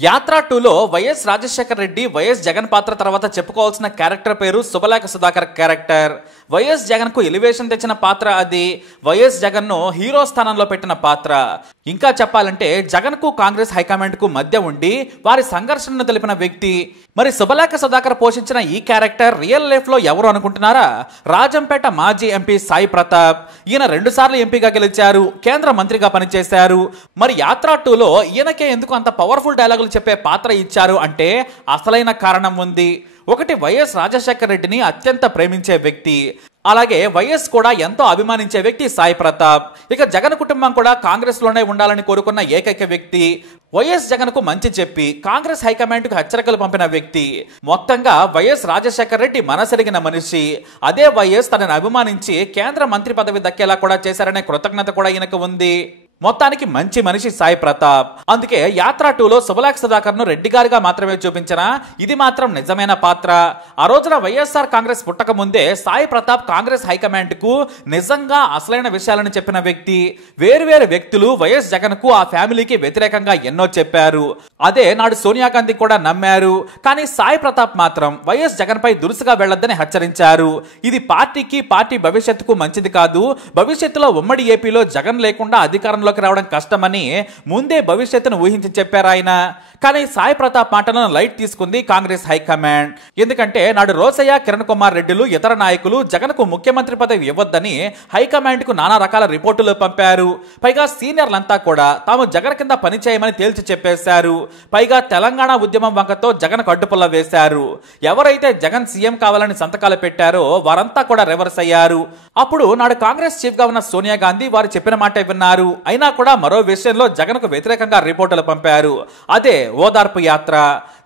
యాత్ర 2లో YS Rajasekhar Reddy YS Jagan పాత్ర తర్వాత చెప్పుకోవాల్సిన క్యారెక్టర్ పేరు శుభలేఖ సుధాకర్ క్యారెక్టర్. వైఎస్ జగన్ కు ఎలివేషన్ తెచ్చిన పాత్ర అది. వైఎస్ జగన్ ను హీరో స్థానంలో పెట్టిన పాత్ర. ఇంకా చెప్పాలంటే జగన్ కు కాంగ్రెస్ హైకమాండ్ కు మధ్య ఉండి వారి సంఘర్షణను తెలిపిన వ్యక్తి. మరి శుభలేఖ సుధాకర్ పోషించిన ఈ క్యారెక్టర్ రియల్ లైఫ్ లో ఎవరు అనుకుంటున్నారా? రాజంపేట మాజీ ఎంపీ సాయి ప్రతాప్. ఈయన 2 సార్లు ఎంపీగా గెలిచారు, కేంద్ర మంత్రిగా పనిచేశారు. మరి యాత్ర 2లో ఈయనకే ఎందుకు అంత పవర్ఫుల్ డైలాగులు చెప్పే పాత్ర ఇచ్చారు అంటే అసలైన కారణం ఉంది. ఒకటి, వైఎస్ రాజశేఖర్ రెడ్డిని అత్యంత ప్రేమించే వ్యక్తి. అలాగే వైఎస్ కూడా ఎంతో అభిమానించే వ్యక్తి సాయి ప్రతాప్. ఇక జగన్ కుటుంబం కూడా కాంగ్రెస్ లోనే ఉండాలని కోరుకున్న ఏకైక వ్యక్తి. వైఎస్ జగన్ కు మంచి చెప్పి కాంగ్రెస్ హైకమాండ్ కు హెచ్చరికలు పంపిన వ్యక్తి. మొత్తంగా వైఎస్ రాజశేఖర్ రెడ్డి మనసెరిగిన మనిషి. అదే వైఎస్ తనని అభిమానించి కేంద్ర మంత్రి పదవి దక్కేలా కూడా చేశారనే కృతజ్ఞత కూడా ఈయనకు ఉంది. మొత్తానికి మంచి మనిషి సాయి ప్రతాప్. అందుకే యాత్ర 2లో శుభలేఖ సుధాకర్ ను రెడ్డి గారిగా మాత్రమే చూపించినా ఇది మాత్రం నిజమైన పాత్ర. ఆ రోజున వైఎస్ఆర్ కాంగ్రెస్ పుట్టక ముందే సాయి ప్రతాప్ కాంగ్రెస్ హైకమాండ్ కు నిజంగా అసలైన విషయాలను చెప్పిన వ్యక్తి. వేరువేరు వ్యక్తులు వైఎస్ జగన్ కు ఆ ఫ్యామిలీకి వ్యతిరేకంగా ఎన్నో చెప్పారు. అదే నాడు సోనియా గాంధీ కూడా నమ్మారు. కానీ సాయి ప్రతాప్ మాత్రం వైఎస్ జగన్ పై దురుసుగా వెళ్లొద్దని హెచ్చరించారు. ఇది పార్టీకి, పార్టీ భవిష్యత్తుకు మంచిది కాదు. భవిష్యత్తులో ఉమ్మడి ఏపీలో జగన్ లేకుండా అధికారంలో రావడం కష్టమని ముందే భవిష్యత్తును ఊహించి చెప్పారు ఆయన. కానీ సాయి ప్రతాప్ మాటలను లైట్ తీసుకుంది కాంగ్రెస్ హైకమాండ్. ఎందుకంటే నాడు రోసయ్య, కిరణ్ కుమార్ రెడ్డిలు, ఇతర నాయకులు జగన్ కు ముఖ్యమంత్రి పదవి ఇవ్వొద్దని హైకమాండ్ కు నానా రకాల రిపోర్టులు పంపారు. పైగా సీనియర్లంతా కూడా తాము జగన్ కింద పనిచేయమని తేల్చి చెప్పేశారు. పైగా తెలంగాణ ఉద్యమం వంకతో జగన్ అడ్డుపుల్ల వేశారు. ఎవరైతే జగన్ సీఎం కావాలని సంతకాలు పెట్టారో వారంతా కూడా రివర్స్ అయ్యారు. అప్పుడు నాడు కాంగ్రెస్ చీఫ్ గా ఉన్న సోనియా గాంధీ వారు చెప్పిన మాట విన్నారు. అయినా కూడా మరో విషయంలో జగన్ కు వ్యతిరేకంగా రిపోర్టులు పంపారు. అదే ఓదార్పు యాత్ర.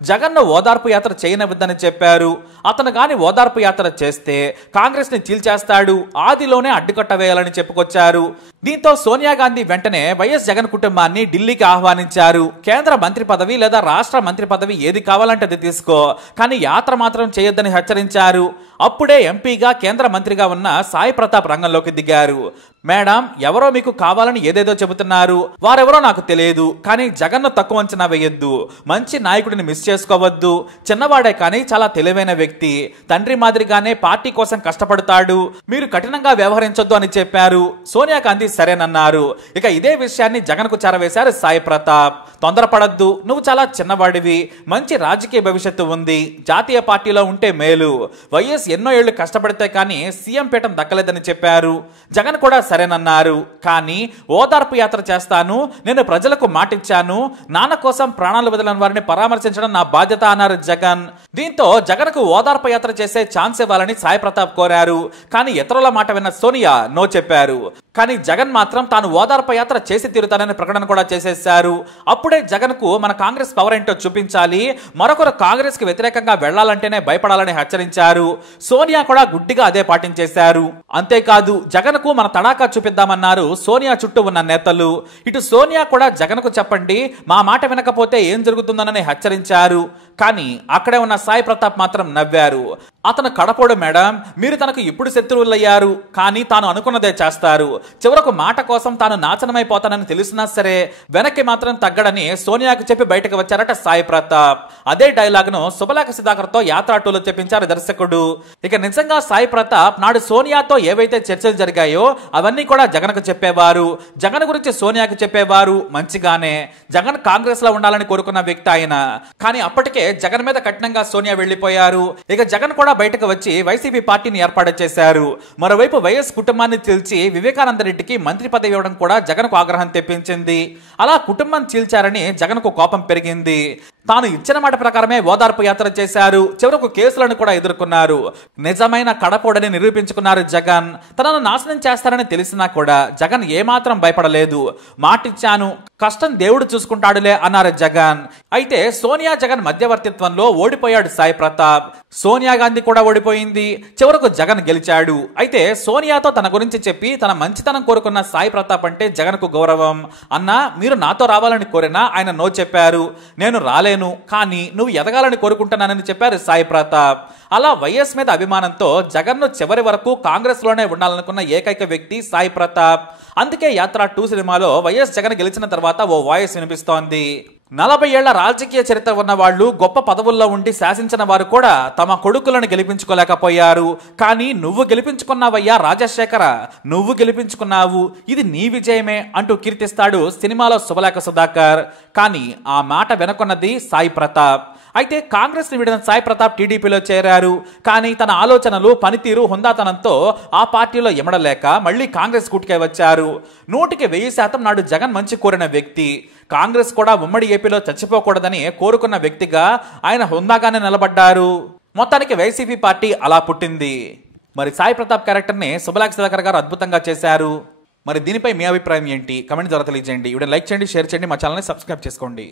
జగన్ ను ఓదార్పు యాత్ర చేయనివ్వద్దని చెప్పారు. అతను గాని ఓదార్పు యాత్ర చేస్తే కాంగ్రెస్ ని చీల్చేస్తాడు, ఆదిలోనే అడ్డుకట్ట వేయాలని చెప్పుకొచ్చారు. దీంతో సోనియా గాంధీ వెంటనే వైఎస్ జగన్ కుటుంబాన్ని ఢిల్లీకి ఆహ్వానించారు. కేంద్ర మంత్రి పదవి లేదా రాష్ట్ర మంత్రి పదవి ఏది కావాలంటే అది తీసుకో, కానీ యాత్ర మాత్రం చేయొద్దని హెచ్చరించారు. అప్పుడే ఎంపీగా కేంద్ర మంత్రిగా ఉన్న సాయి ప్రతాప్ రంగంలోకి దిగారు. మేడం, ఎవరో మీకు కావాలని ఏదేదో చెబుతున్నారు, వారెవరో నాకు తెలియదు, కానీ జగన్ ను తక్కువ అంచనా వేయొద్దు, మంచి నాయకుడిని మిస్ చేసుకోవద్దు. చిన్నవాడే కానీ చాలా తెలివైన వ్యక్తి, తండ్రి మాదిరిగానే పార్టీ కోసం కష్టపడతాడు, మీరు కఠినంగా వ్యవహరించొద్దు అని చెప్పారు. సోనియా గాంధీ సరేనన్నారు. ఇక ఇదే విషయాన్ని జగన్ కు చేరవేశారు సాయి ప్రతాప్. తొందరపడద్దు, నువ్వు చాలా చిన్నవాడివి, మంచి రాజకీయ భవిష్యత్తు ఉంది, జాతీయ పార్టీలో ఉంటే మేలు, వైఎస్ ఎన్నో ఏళ్లు కష్టపడితే కానీ సీఎం పీఠం దక్కలేదని చెప్పారు. జగన్ కూడా సరేనన్నారు. కానీ ఓదార్పు యాత్ర చేస్తాను, నేను ప్రజలకు మాటిచ్చాను, నాన్న కోసం ప్రాణాలు వదిలిన వారిని పరామర్శించడం నా బాధ్యత అన్నారు జగన్. దీంతో జగన్ కు ఓదార్పు యాత్ర చేసే ఛాన్స్ ఇవ్వాలని సాయి ప్రతాప్ కోరారు. కానీ ఇతరుల మాట విన్న సోనియా నో చెప్పారు. కానీ జగన్ మాత్రం తాను ఓదార్పు యాత్ర చేసి తీరుతానని ప్రకటన కూడా చేసేశారు. అప్పుడే జగన్ కు మన కాంగ్రెస్ పవర్ ఏంటో చూపించాలి, మరొకరు కాంగ్రెస్ కి వ్యతిరేకంగా వెళ్లాలంటేనే భయపడాలని హెచ్చరించారు. సోనియా కూడా గుడ్డిగా అదే పాటించేశారు. అంతేకాదు జగన్ కు మన తడాకా చూపిద్దామన్నారు సోనియా చుట్టూ ఉన్న నేతలు. ఇటు సోనియా కూడా జగన్ కు చెప్పండి, మా మాట వినకపోతే ఏం జరుగుతుందోనని హెచ్చరించారు. కానీ అక్కడే ఉన్న సాయి ప్రతాప్ మాత్రం నవ్వారు. అతను కడపోడు మేడం, మీరు తనకు ఇప్పుడు శత్రువులయ్యారు, కానీ తాను అనుకున్నదే చేస్తారు. చివరకు మాట కోసం తాను నాశనమైపోతానని తెలిసినా సరే వెనక్కి మాత్రం తగ్గడని సోనియాకు చెప్పి బయటకు వచ్చారట సాయి ప్రతాప్. అదే డైలాగ్ ను శుభలేఖ సుధాకర్ తో యాత్ర 2లో చెప్పించారు దర్శకుడు. ఇక నిజంగా సాయి ప్రతాప్ నాడు సోనియాతో ఏవైతే చర్చలు జరిగాయో అవన్నీ కూడా జగన్ కు చెప్పేవారు. జగన్ గురించి సోనియాకు చెప్పేవారు మంచిగానే. జగన్ కాంగ్రెస్ లో ఉండాలని కోరుకున్న వ్యక్తి ఆయన. కానీ అప్పటికే జగన్ మీద కఠినంగా సోనియా వెళ్లిపోయారు. ఇక జగన్ కూడా బయటకు వచ్చి వైసీపీ పార్టీని ఏర్పాటు చేశారు. మరోవైపు వైఎస్ కుటుంబాన్ని చీల్చి వివేకానంద రెడ్డికి మంత్రి పదవి ఇవ్వడం కూడా జగన్ కు ఆగ్రహం తెప్పించింది. అలా కుటుంబం చీల్చారని జగన్ కు కోపం పెరిగింది. తాను ఇచ్చిన మాట ప్రకారమే ఓదార్పు యాత్ర చేశారు. చివరకు కేసులను కూడా ఎదుర్కొన్నారు. నిజమైన కడపోడని నిరూపించుకున్నారు జగన్. తనను నాశనం చేస్తారని తెలిసినా కూడా జగన్ ఏమాత్రం భయపడలేదు. మాటిచ్చాను, కష్టం దేవుడు చూసుకుంటాడులే అన్నారు జగన్. అయితే సోనియా జగన్ మధ్యవర్తిత్వంలో ఓడిపోయాడు సాయి ప్రతాప్. సోనియా గాంధీ కూడా ఓడిపోయింది. చివరకు జగన్ గెలిచాడు. అయితే సోనియాతో తన గురించి చెప్పి తన మంచితనం కోరుకున్న సాయి ప్రతాప్ అంటే జగన్ కు గౌరవం. అన్నా, మీరు నాతో రావాలని కోరినా ఆయన నో చెప్పారు. నేను రాలేను, కానీ నువ్వు ఎదగాలని కోరుకుంటున్నానని చెప్పారు సాయి ప్రతాప్. అలా వైఎస్ మీద అభిమానంతో జగన్ ను చివరి వరకు కాంగ్రెస్ లోనే ఉండాలనుకున్న ఏకైక వ్యక్తి సాయి ప్రతాప్. అందుకే యాత్ర 2 సినిమాలో వైఎస్ జగన్ గెలిచిన తర్వాత ఓ వాయిస్ వినిపిస్తోంది. 40 ఏళ్ల రాజకీయ చరిత్ర ఉన్న వాళ్ళు, గొప్ప పదవుల్లో ఉండి శాసించిన వారు కూడా తమ కొడుకులను గెలిపించుకోలేకపోయారు. కానీ నువ్వు గెలిపించుకున్నావయ్యా రాజశేఖర, నువ్వు గెలిపించుకున్నావు, ఇది నీ విజయమే అంటూ కీర్తిస్తాడు సినిమాలో శుభలేఖ సుధాకర్. కానీ ఆ మాట వెనుకున్నది సాయి ప్రతాప్. అయితే కాంగ్రెస్ ని వీడిన సాయి ప్రతాప్ టీడీపీలో చేరారు. కానీ తన ఆలోచనలు, పనితీరు, హుందాతనంతో ఆ పార్టీలో ఎమడలేక మళ్ళీ కాంగ్రెస్ కూటికే వచ్చారు. 100% నాడు జగన్ మంచి కోరిన వ్యక్తి. కాంగ్రెస్ కూడా ఉమ్మడి ఏపీలో చచ్చిపోకూడదని కోరుకున్న వ్యక్తిగా ఆయన హుందాగానే నిలబడ్డారు. మొత్తానికి వైసీపీ పార్టీ అలా పుట్టింది. మరి సాయి ప్రతాప్ క్యారెక్టర్ని శుభలేఖ సుధాకర్ గారు అద్భుతంగా చేశారు. మరి దీనిపై మీ అభిప్రాయం ఏంటి? కమెంట్ ద్వారా తెలియజేయండి. వీడియో లైక్ చేయండి, షేర్ చేయండి, మా ఛానల్ని సబ్స్క్రైబ్ చేసుకోండి.